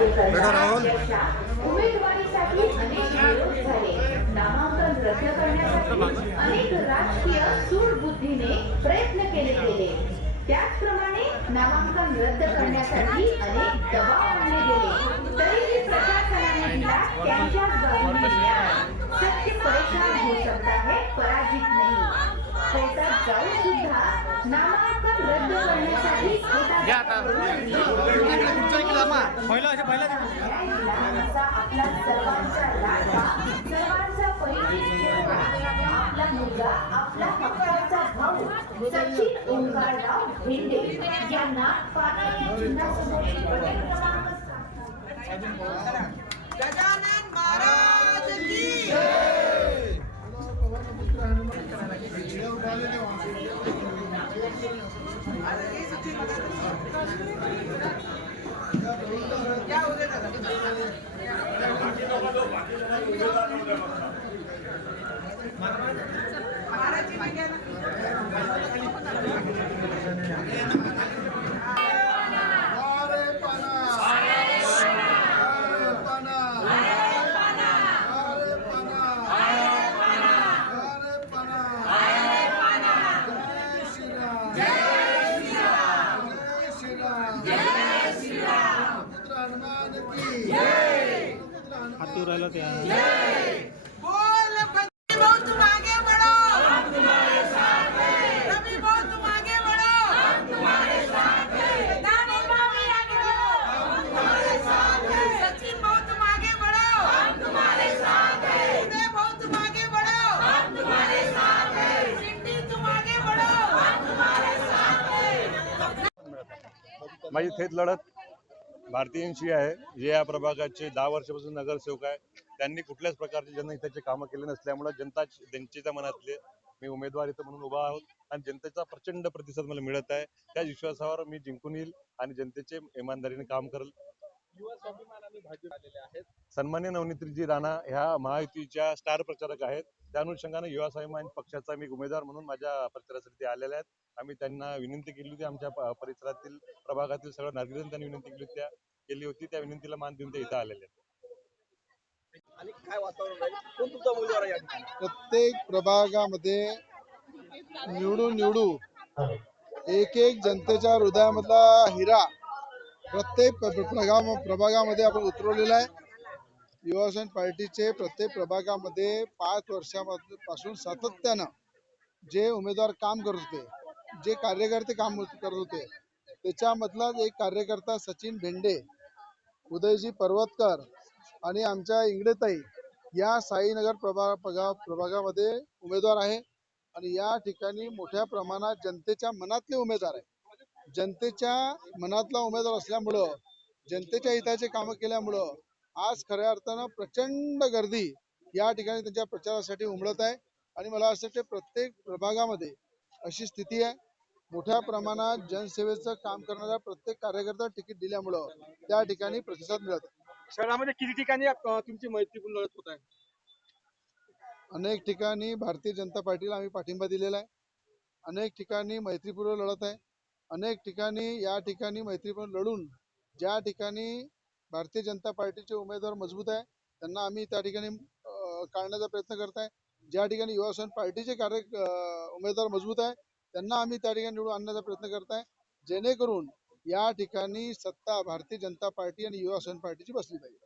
बेटा राहुल उमेदवारीसाठी अनेक विरोध झाले. नामांकन रद्द करण्यासाठी अनेक राजकीय सूडबुद्धीने प्रयत्न केले गेले. त्याचप्रमाणे नामांकन रद्द करण्यासाठी अनेक दबाव आणले गेले. तरीही प्रशासनाने दिला त्यांच्याच बाजूने न्याय. सत्य परेशान हो सकता है, पराजित नहीं. कोर्टात जाऊन सुद्धा नामांकन रद्द करण्यासाठी आपला सर्वांचा लाडका, सर्वांचा परिचय आपला मुलगा, आपला हक्काचा भाऊ सचिन ओंकारराव भेंडे यांना पाण्याच्या चिन्हासमोर बटन क्रमांक गजानन महाराज की क्या हो गया महाराज जी में हाथी राहिला त्या बोल फतेह बहु तुम आगे बढ़ो, हम तुम्हारे साथ हैं. रवि बहु तुम आगे बढ़ो, हम तुम्हारे साथ हैं. दानिश भाभी आगे बढ़ो, हम तुम्हारे साथ हैं. सचिन बहु तुम आगे बढ़ो, हम तुम्हारे साथ हैं. उदय बहु तुम आगे बढ़ो, हम तुम्हारे साथ हैं. सिंधी तुम आगे बढ़ो, हम तुम्हारे साथ हैं. माझी थेट लढत भारतीयांशी आहे. जे या प्रभागाचे 10 वर्षापासून नगरसेवक आहे. त्यांनी कुठल्याच प्रकारचे जनहिताचे कामं केले नसल्यामुळे जनतेच्या मनातले मी उमेदवार इथं म्हणून उभा आहोत आणि जनतेचा प्रचंड प्रतिसाद मला मिळत आहे. त्या विश्वासावर मी जिंकून येईल आणि जनतेचे इमानदारीने काम करेल. युवा स्वाभिमान आणि भाजप आलेले आहेत. सन्मान्य नवनीतजी राणा ह्या महायुतीच्या स्टार प्रचारक आहेत. त्या अनुषंगाने युवा स्वाभिमान पक्षाचा मी उमेदवार म्हणून माझ्या प्रचारासाठी आलेले आहेत. आम्ही त्यांना विनंती केली होती, आमच्या परिसरातील प्रभागातील सगळ्या नागरिकांनी त्यांनी विनंती केली होती. त्या विनंतीला मान देऊन ते इथं आलेले आहेत. आणि काय वातावरण राहील, कोण तुमचा उमेदवार आहे या ठिकाणी? प्रत्येक प्रभागामध्ये निवडून एक एक जनतेच्या हृदयामधला हिरा प्रत्येक प्रभागामध्ये आपण उतरवलेला आहे. युवा सेना पार्टीचे प्रत्येक प्रभागामध्ये 5 वर्षापासून सातत्यानं जे उमेदवार काम करत होते, जे कार्यकर्ते काम करत होते, त्याच्यामधलाच एक कार्यकर्ता सचिन भेंडे, उदयजी पर्वतकर आणि आमच्या इंगळेताई या साईनगर प्रभागामध्ये उमेदवार आहे. आणि या ठिकाणी मोठ्या प्रमाणात जनतेच्या मनातले उमेदवार आहे. जनतेच्या मनातला उमेदवार असल्यामुळं, जनतेच्या हिताचे कामं केल्यामुळं आज खऱ्या अर्थानं प्रचंड गर्दी या ठिकाणी त्यांच्या प्रचारासाठी उमटत आहे. आणि मला असं वाटतं प्रत्येक प्रभागामध्ये अशी स्थिती आहे. मोठ्या प्रमाणात जनसेवेचं काम करणाऱ्या प्रत्येक कार्यकर्त्याला तिकीट दिल्यामुळं त्या ठिकाणी प्रतिसाद मिळत आहे. शहरामध्ये किती ठिकाणी तुमची मैत्रीपूर्ण लढत होत आहे? अनेक ठिकाणी भारतीय जनता पार्टीला आम्ही पाठिंबा दिलेला आहे. अनेक ठिकाणी मैत्रीपूर्ण लढत आहे. अनेक ठिकाणी या ठिकाणी मैत्रीपूर्ण लढून ज्या ठिकाणी भारतीय जनता पार्टीचे उमेदवार मजबूत आहे त्यांना आम्ही त्या ठिकाणी काढण्याचा प्रयत्न करत आहे. ज्या ठिकाणी युवा सेना पार्टीचे उमेदवार मजबूत आहे त्यांना आम्ही त्या ठिकाणी निवडून आणण्याचा प्रयत्न करत आहे, जेणेकरून या ठिकाणी सत्ता भारतीय जनता पार्टी आणि युवा सेना पार्टीची बसली पाहिजे.